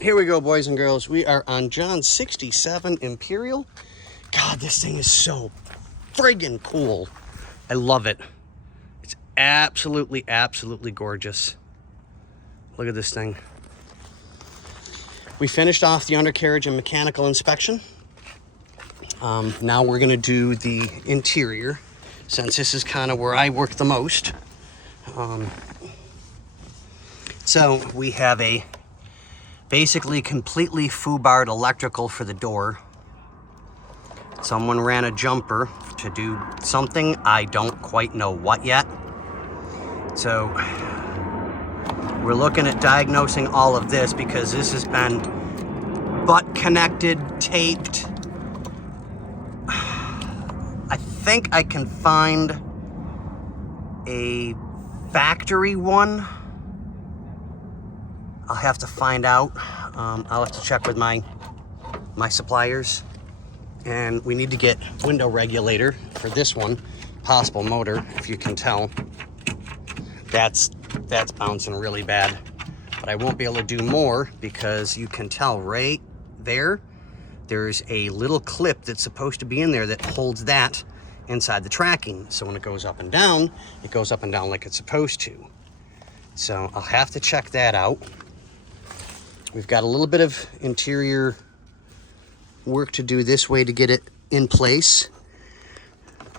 Here we go, boys and girls. We are on John's 67 Imperial. God, this thing is so friggin' cool. I love it. It's absolutely, absolutely gorgeous. Look at this thing. We finished off the undercarriage and mechanical inspection. Now we're gonna do the interior, since this is kind of where I work the most. So we have a basically completely foobarred electrical for the door. Someone ran a jumper to do something. I don't quite know what yet. So we're looking at diagnosing all of this because this has been butt connected, taped. I think I can find a factory one. I'll have to find out. I'll have to check with my suppliers. And we need to get window regulator for this one. Possible motor, if you can tell. That's bouncing really bad. But I won't be able to do more because you can tell right there, there's a little clip that's supposed to be in there that holds that inside the tracking. So when it goes up and down, it goes up and down like it's supposed to. So I'll have to check that out. We've got a little bit of interior work to do this way to get it in place.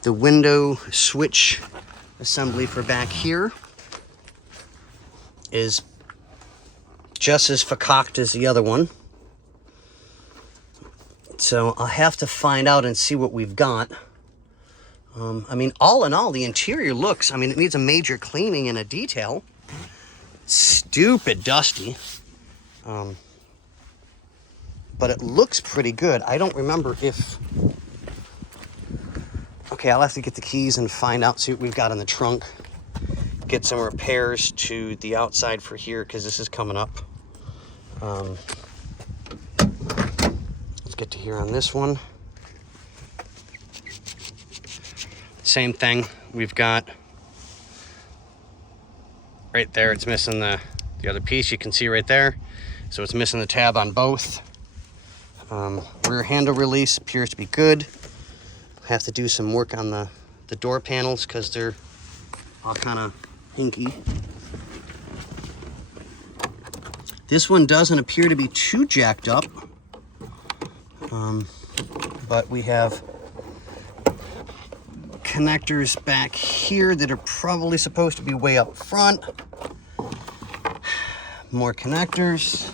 The window switch assembly for back here is just as fakaked as the other one. So I'll have to find out and see what we've got. I mean, all in all, the interior looks, I mean, it needs a major cleaning and a detail. Stupid dusty. But it looks pretty good. I don't remember if... Okay, I'll have to get the keys and find out, see what we've got in the trunk. Get some repairs to the outside for here, because this is coming up. Let's get to here on this one. Same thing. We've got... Right there, it's missing the other piece. You can see right there. So it's missing the tab on both. Rear handle release appears to be good. Have to do some work on the door panels because they're all kind of hinky. This one doesn't appear to be too jacked up. But we have connectors back here that are probably supposed to be way up front. More connectors.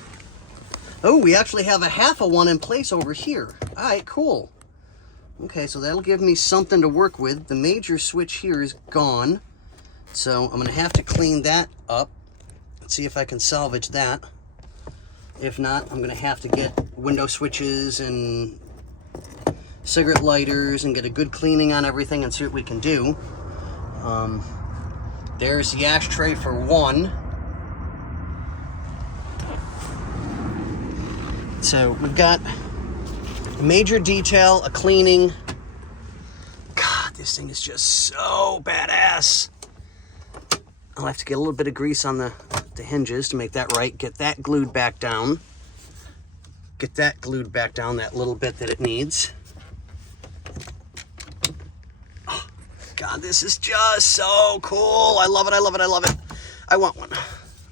Oh, we actually have a half of one in place over here. All right, cool. Okay, so that'll give me something to work with. The major switch here is gone. So I'm gonna have to clean that up. Let's see if I can salvage that. If not, I'm gonna have to get window switches and cigarette lighters and get a good cleaning on everything and see what we can do. There's the ashtray for one. So we've got a major detail, a cleaning. God, this thing is just so badass. I'll have to get a little bit of grease on the hinges to make that right. Get that glued back down. Get that glued back down, that little bit that it needs. Oh, God, this is just so cool. I love it, I love it, I love it. I want one.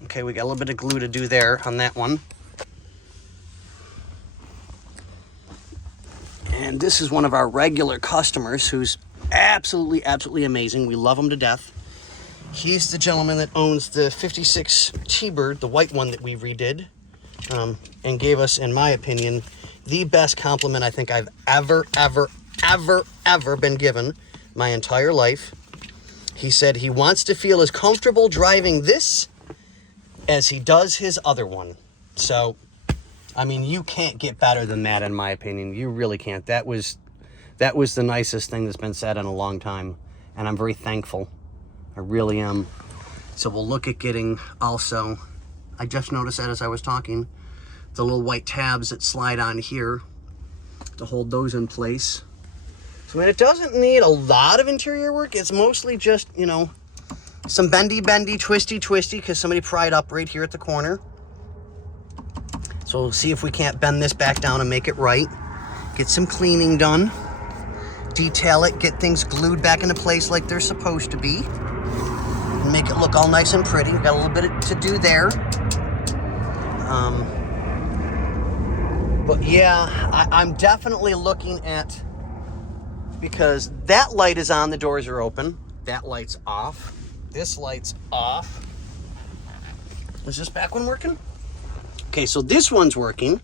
Okay, we got a little bit of glue to do there on that one. And this is one of our regular customers who's absolutely, absolutely amazing. We love him to death. He's the gentleman that owns the 56 T-Bird, the white one that we redid, and gave us, in my opinion, the best compliment I think I've ever been given my entire life. He said he wants to feel as comfortable driving this as he does his other one. So... I mean, you can't get better than that, in my opinion. You really can't. That was the nicest thing that's been said in a long time, and I'm very thankful. I really am. So we'll look at getting also, I just noticed that as I was talking, the little white tabs that slide on here to hold those in place. So I mean, it doesn't need a lot of interior work. It's mostly just, you know, some bendy, twisty, because somebody pried up right here at the corner. So we'll see if we can't bend this back down and make it right. Get some cleaning done. Detail it, get things glued back into place like they're supposed to be. And make it look all nice and pretty. We've got a little bit to do there. But yeah, I'm definitely looking at, because that light is on, the doors are open. That light's off. This light's off. Is this back one working? Okay, so this one's working.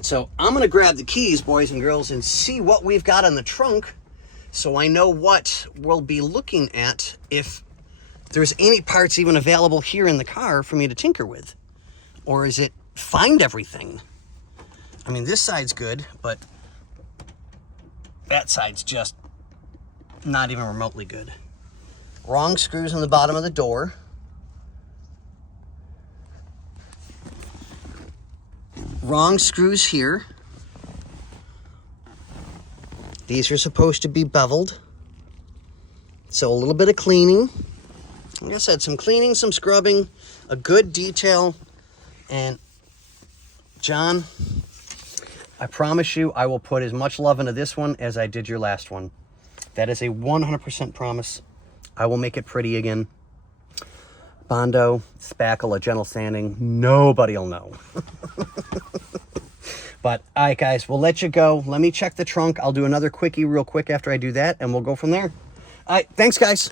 So I'm gonna grab the keys, boys and girls, and see what we've got on the trunk so I know what we'll be looking at if there's any parts even available here in the car for me to tinker with. Or is it find everything? I mean, this side's good, but that side's just not even remotely good. Wrong screws on the bottom of the door. Wrong screws here. These are supposed to be beveled. So a little bit of cleaning. Like I said, some cleaning, some scrubbing, a good detail. And John, I promise you I will put as much love into this one as I did your last one. That is a 100% promise. I will make it pretty again. Bondo, spackle, a gentle sanding, nobody will know. But, all right, guys, we'll let you go. Let me check the trunk. I'll do another quickie real quick after I do that, and we'll go from there. All right, thanks, guys.